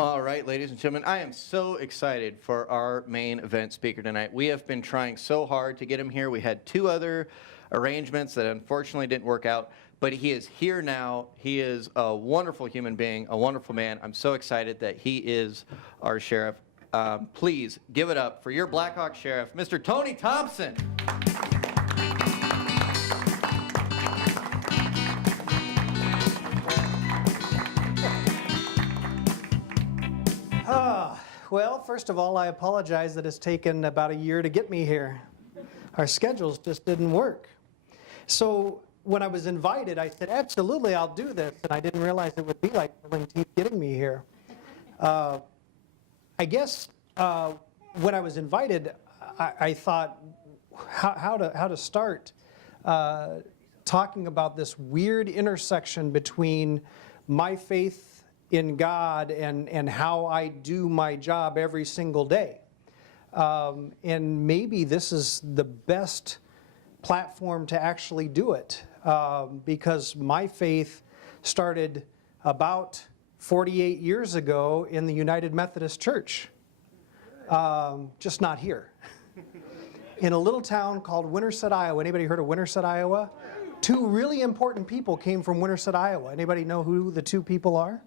All right, ladies and gentlemen, I am so excited for our main event speaker tonight. We have been trying so hard to get him here. We had 2 other arrangements that unfortunately didn't work out, but he is here now. He is a wonderful human being, a wonderful man. I'm so excited that he is our sheriff. Please give it up for your Blackhawk Sheriff, Mr. Tony Thompson. Well, first of all, I apologize that it's taken about a year to get me here. Our schedules just didn't work. So when I was invited, I said, absolutely, I'll do this. And I didn't realize it would be like pulling teeth getting me here. I guess when I was invited, I thought how to start talking about this weird intersection between my faith in God and how I do my job every single day. And maybe this is the best platform to actually do it, because my faith started about 48 years ago in the United Methodist Church, just not here. In a little town called Winterset, Iowa. Anybody heard of Winterset, Iowa? 2 really important people came from Winterset, Iowa. Anybody know who the 2 people are?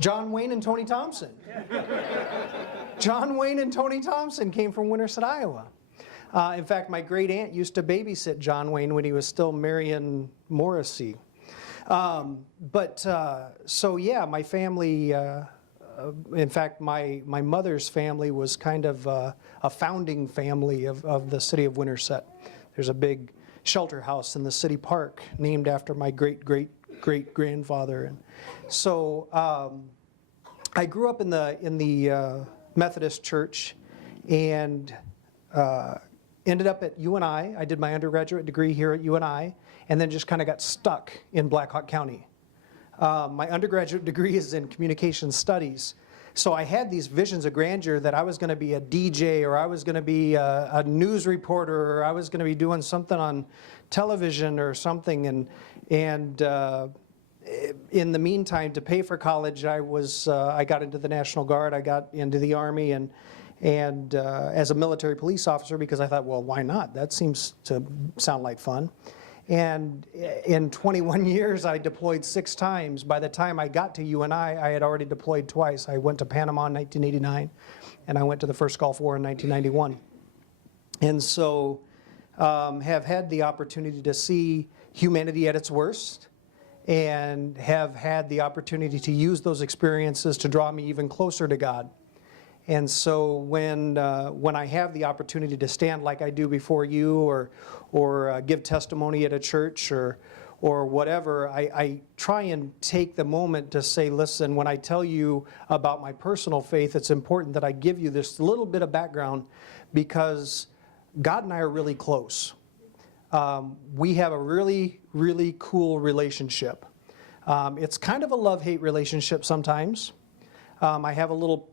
John Wayne and Tony Thompson. John Wayne and Tony Thompson came from Winterset, Iowa. In fact, my great aunt used to babysit John Wayne when he was still Marion Morrissey. So yeah, my family, in fact, my mother's family was kind of a founding family of the city of Winterset. There's a big shelter house in the city park named after my great-great-great-grandfather. And so I grew up in the Methodist Church and ended up at UNI. I did my undergraduate degree here at UNI and then just kind of got stuck in Blackhawk County. My undergraduate degree is in communication studies. So I had these visions of grandeur that I was going to be a DJ, or I was going to be a news reporter, or I was going to be doing something on television or something. And in the meantime, to pay for college, I got into the National Guard. I got into the Army and as a military police officer, because I thought, well, why not? That seems to sound like fun. And in 21 years, I deployed 6 times. By the time I got to UNI, I had already deployed twice. I went to Panama in 1989, and I went to the first Gulf War in 1991. And so have had the opportunity to see humanity at its worst, and have had the opportunity to use those experiences to draw me even closer to God. And so when I have the opportunity to stand like I do before you, or give testimony at a church, or whatever, I try and take the moment to say, listen, when I tell you about my personal faith, it's important that I give you this little bit of background, because God and I are really close. We have a really, really cool relationship. It's kind of a love-hate relationship sometimes. I have a little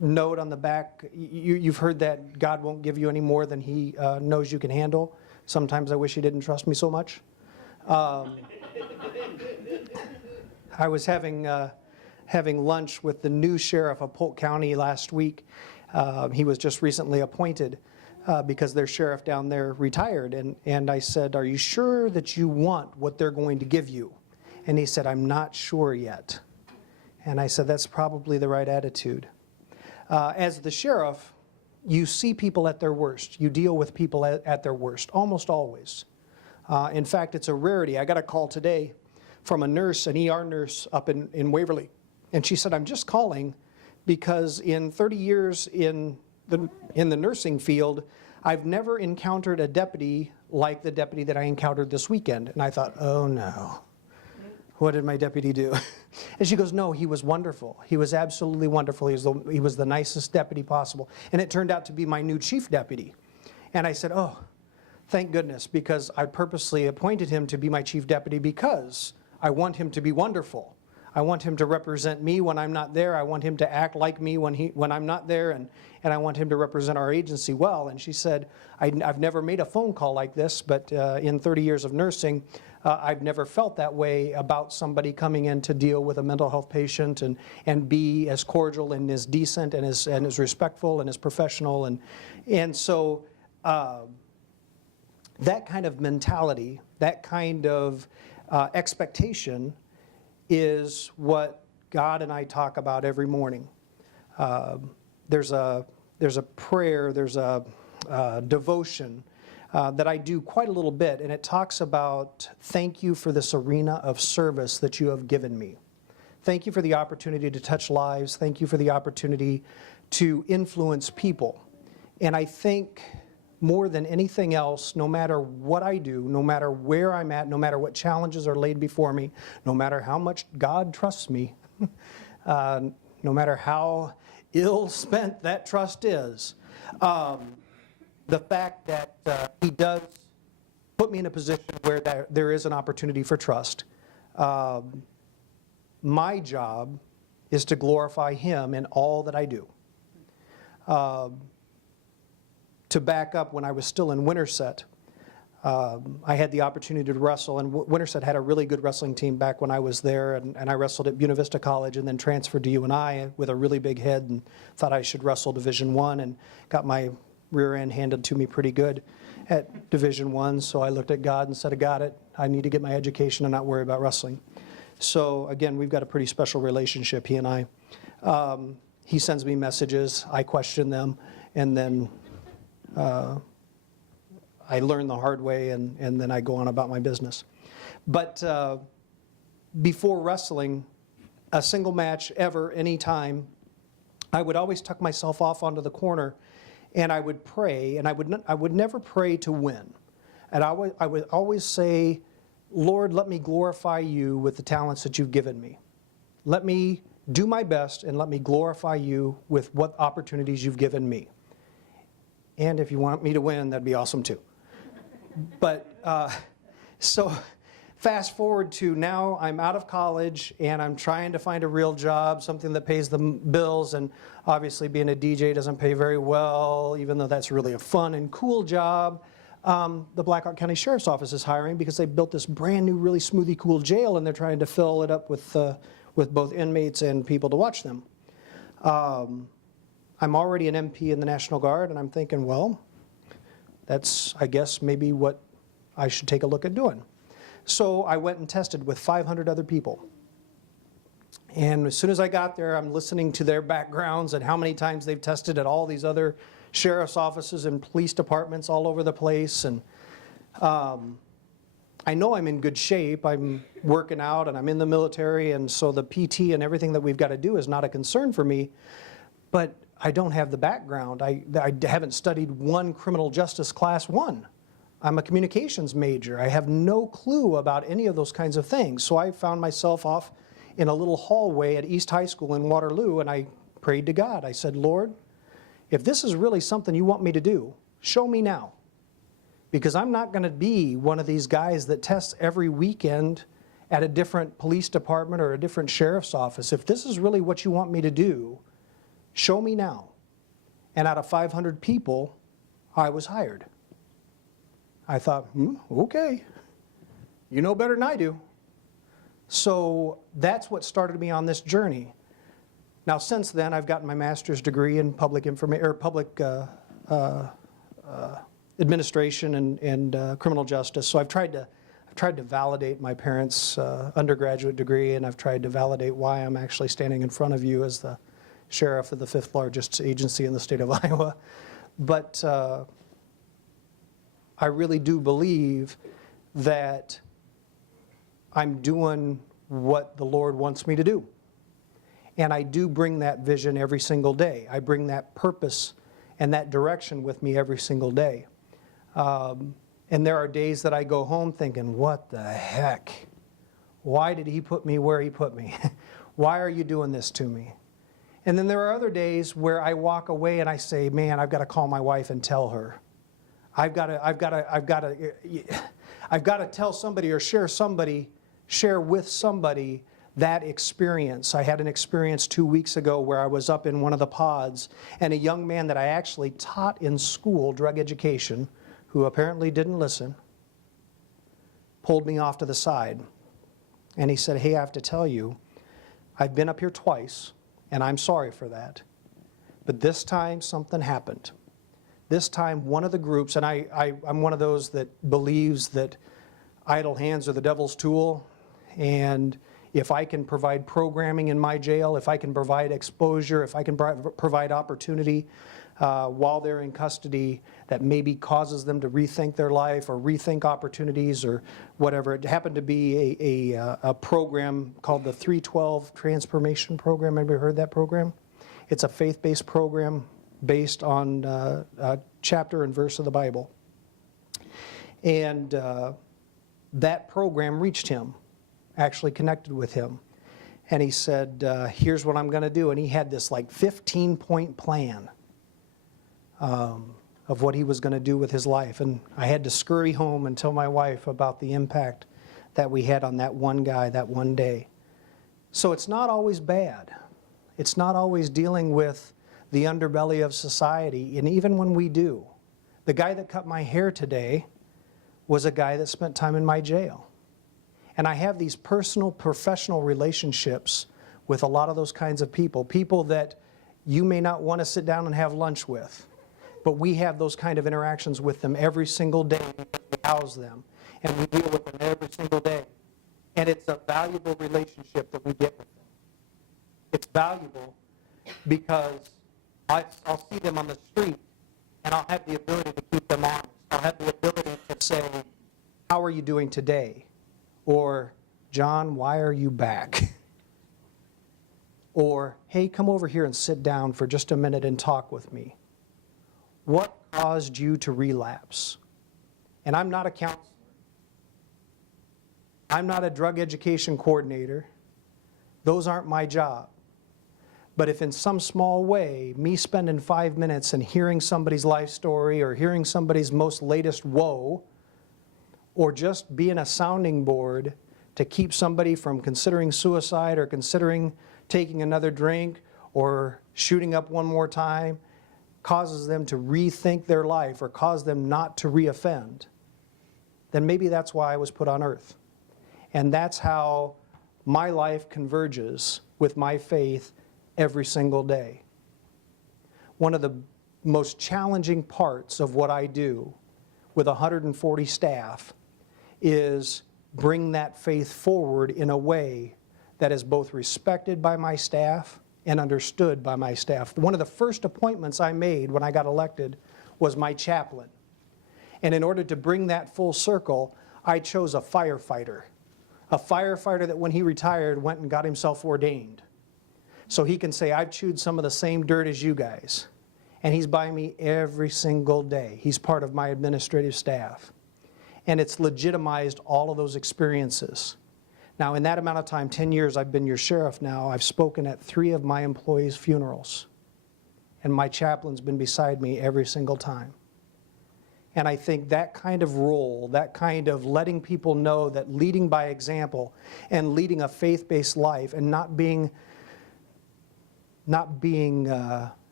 note on the back. You've heard that God won't give you any more than He knows you can handle. Sometimes I wish He didn't trust me so much. I was having lunch with the new sheriff of Polk County last week. He was just recently appointed because their sheriff down there retired. And I said, are you sure that you want what they're going to give you? And he said, I'm not sure yet. And I said, that's probably the right attitude. As the sheriff, you see people at their worst. You deal with people at their worst, almost always. In fact, it's a rarity. I got a call today from a nurse, an ER nurse up in Waverly. And she said, I'm just calling because in 30 years in the nursing field, I've never encountered a deputy like the deputy that I encountered this weekend. And I thought, oh no. What did my deputy do? And she goes, no, he was wonderful. He was absolutely wonderful. He was the nicest deputy possible. And it turned out to be my new chief deputy. And I said, oh, thank goodness, because I purposely appointed him to be my chief deputy because I want him to be wonderful. I want him to represent me when I'm not there. I want him to act like me when I'm not there, and I want him to represent our agency well. And she said, I've never made a phone call like this, but in 30 years of nursing, I've never felt that way about somebody coming in to deal with a mental health patient and be as cordial and as decent and as respectful and as professional. And so that kind of mentality, that kind of expectation is what God and I talk about every morning. There's a prayer, there's a devotion that I do quite a little bit, and it talks about, thank you for this arena of service that you have given me. Thank you for the opportunity to touch lives. Thank you for the opportunity to influence people. And I think more than anything else, no matter what I do, no matter where I'm at, no matter what challenges are laid before me, no matter how much God trusts me, no matter how ill-spent that trust is, the fact that He does put me in a position where there is an opportunity for trust. My job is to glorify Him in all that I do. To back up, when I was still in Winterset, I had the opportunity to wrestle, and Winterset had a really good wrestling team back when I was there, and I wrestled at Buena Vista College and then transferred to UNI with a really big head and thought I should wrestle Division I, and got my rear end handed to me pretty good at Division I, so I looked at God and said, I got it. I need to get my education and not worry about wrestling. So again, we've got a pretty special relationship, he and I. He sends me messages, I question them, and then I learn the hard way, and then I go on about my business. But before wrestling, a single match ever, any time, I would always tuck myself off onto the corner, and I would pray, and I would never pray to win. And I would always say, Lord, let me glorify you with the talents that you've given me. Let me do my best, and let me glorify you with what opportunities you've given me. And if you want me to win, that'd be awesome too. But so fast forward to now, I'm out of college and I'm trying to find a real job, something that pays the bills, and obviously being a DJ doesn't pay very well, even though that's really a fun and cool job. The Blackhawk County Sheriff's Office is hiring because they built this brand new, really smoothie cool jail, and they're trying to fill it up with both inmates and people to watch them. I'm already an MP in the National Guard, and I'm thinking, well, that's, I guess, maybe what I should take a look at doing. So I went and tested with 500 other people. And as soon as I got there, I'm listening to their backgrounds and how many times they've tested at all these other sheriff's offices and police departments all over the place. And I know I'm in good shape. I'm working out, and I'm in the military, and so the PT and everything that we've got to do is not a concern for me. But I don't have the background. I haven't studied one criminal justice class 1. I'm a communications major. I have no clue about any of those kinds of things. So I found myself off in a little hallway at East High School in Waterloo, and I prayed to God. I said, Lord, if this is really something you want me to do, show me now. Because I'm not going to be one of these guys that tests every weekend at a different police department or a different sheriff's office. If this is really what you want me to do, show me now. And out of 500 people, I was hired. I thought, okay, you know better than I do. So that's what started me on this journey. Now, since then, I've gotten my master's degree in public administration and criminal justice. So I've tried to validate my parents' undergraduate degree, and I've tried to validate why I'm actually standing in front of you as the sheriff of the 5th largest agency in the state of Iowa. But I really do believe that I'm doing what the Lord wants me to do. And I do bring that vision every single day. I bring that purpose and that direction with me every single day. And there are days that I go home thinking, what the heck? Why did he put me where he put me? Why are you doing this to me? And then there are other days where I walk away and I say, man, I've got to call my wife and tell her. I've got to tell somebody or share with somebody that experience. I had an experience 2 weeks ago where I was up in one of the pods, and a young man that I actually taught in school, drug education, who apparently didn't listen, pulled me off to the side, and he said, "Hey, I have to tell you, I've been up here twice, and I'm sorry for that. But this time, something happened. This time, one of the groups," and I'm one of those that believes that idle hands are the devil's tool, and if I can provide programming in my jail, if I can provide exposure, if I can provide opportunity while they're in custody that maybe causes them to rethink their life or rethink opportunities or whatever. It happened to be a program called the 312 Transformation Program. Anybody heard that program? It's a faith-based program based on a chapter and verse of the Bible. And that program reached him, actually connected with him. And he said, here's what I'm going to do. And he had this like 15-point plan of what he was going to do with his life. And I had to scurry home and tell my wife about the impact that we had on that one guy that one day. So it's not always bad. It's not always dealing with the underbelly of society. And even when we do, the guy that cut my hair today was a guy that spent time in my jail. And I have these personal, professional relationships with a lot of those kinds of people, people that you may not want to sit down and have lunch with, but we have those kind of interactions with them every single day. We house them, and we deal with them every single day. And it's a valuable relationship that we get with them. It's valuable because I'll see them on the street, and I'll have the ability to keep them honest. I'll have the ability to say, "How are you doing today?" Or, "John, why are you back?" Or, "Hey, come over here and sit down for just a minute and talk with me. What caused you to relapse?" And I'm not a counselor. I'm not a drug education coordinator. Those aren't my job. But if in some small way, me spending 5 minutes and hearing somebody's life story or hearing somebody's most latest woe, or just being a sounding board to keep somebody from considering suicide or considering taking another drink or shooting up one more time, causes them to rethink their life or cause them not to reoffend, then maybe that's why I was put on earth. And that's how my life converges with my faith every single day. One of the most challenging parts of what I do with 140 staff is bring that faith forward in a way that is both respected by my staff and understood by my staff. One of the first appointments I made when I got elected was my chaplain. And in order to bring that full circle, I chose a firefighter that when he retired went and got himself ordained. So he can say, "I've chewed some of the same dirt as you guys." And he's by me every single day. He's part of my administrative staff. And it's legitimized all of those experiences. Now, in that amount of time, 10 years, I've been your sheriff now. I've spoken at 3 of my employees' funerals. And my chaplain's been beside me every single time. And I think that kind of role, that kind of letting people know that leading by example and leading a faith-based life and not being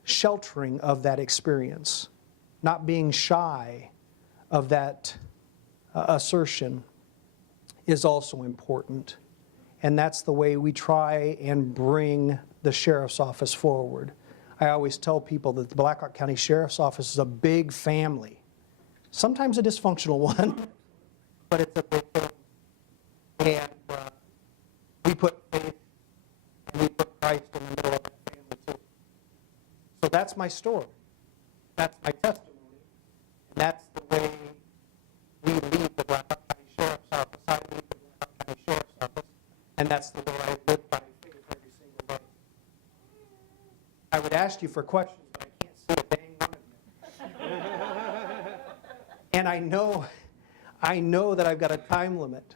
sheltering of that experience, not being shy of that assertion is also important. And that's the way we try and bring the sheriff's office forward. I always tell people that the Blackhawk County Sheriff's Office is a big family. Sometimes a dysfunctional one, but it's a big family. And we put faith and we put Christ in the middle of that family too. So that's my story. That's my testimony. And that's the way we lead the Blackhawk County Sheriff's Office. I lead the Blackhawk County Sheriff's Office. And that's the way I live by faith every single day. I would ask you for questions, but I can't see a dang one of you. And I know that I've got a time limit.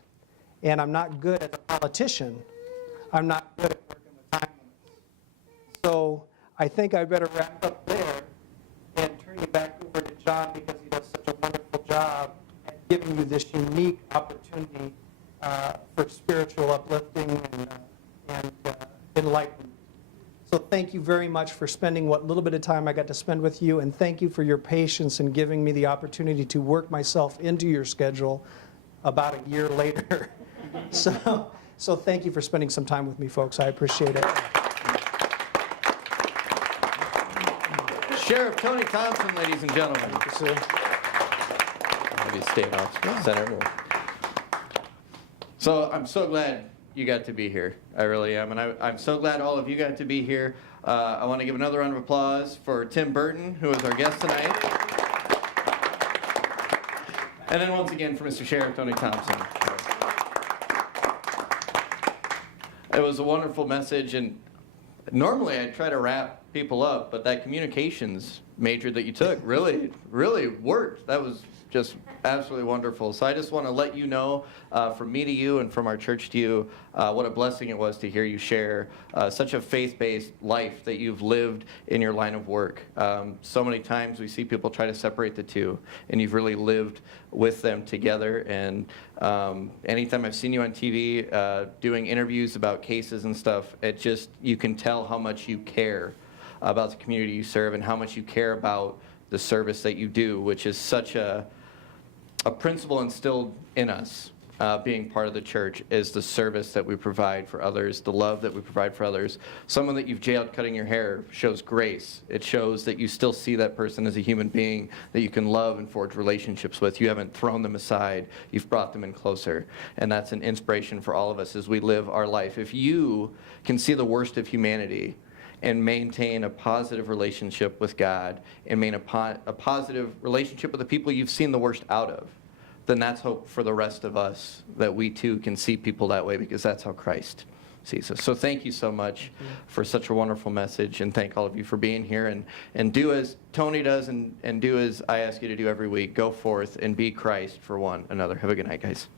And I'm not good as a politician. I'm not good at working with time limits. So I think I better wrap up there and turn you back over to John because he does such a wonderful job at giving you this unique opportunity for spiritual uplifting and enlightenment. So thank you very much for spending what little bit of time I got to spend with you, and thank you for your patience in giving me the opportunity to work myself into your schedule about a year later. So thank you for spending some time with me, folks. I appreciate it. Sheriff Tony Thompson, ladies and gentlemen. Thank you, sir. Maybe state officer, senator. So I'm so glad you got to be here. I really am. And I'm so glad all of you got to be here. I want to give another round of applause for Tim Burton, who is our guest tonight. And then once again for Mr. Sheriff Tony Thompson. It was a wonderful message, and normally I try to wrap people up, but that communications major that you took really worked. That was just absolutely wonderful. So I just want to let you know, from me to you and from our church to you, what a blessing it was to hear you share such a faith-based life that you've lived in your line of work. So many times we see people try to separate the two, and you've really lived with them together. And anytime I've seen you on TV doing interviews about cases and stuff, it just, you can tell how much you care about the community you serve and how much you care about the service that you do, which is such a principle instilled in us, being part of the church, is the service that we provide for others, the love that we provide for others. Someone that you've jailed cutting your hair shows grace. It shows that you still see that person as a human being that you can love and forge relationships with. You haven't thrown them aside. You've brought them in closer. And that's an inspiration for all of us as we live our life. If you can see the worst of humanity and maintain a positive relationship with God, and maintain a positive relationship with the people you've seen the worst out of, then that's hope for the rest of us, that we too can see people that way, because that's how Christ sees us. So thank you so much for such a wonderful message, and thank all of you for being here, and do as Tony does, and do as I ask you to do every week. Go forth and be Christ for one another. Have a good night, guys.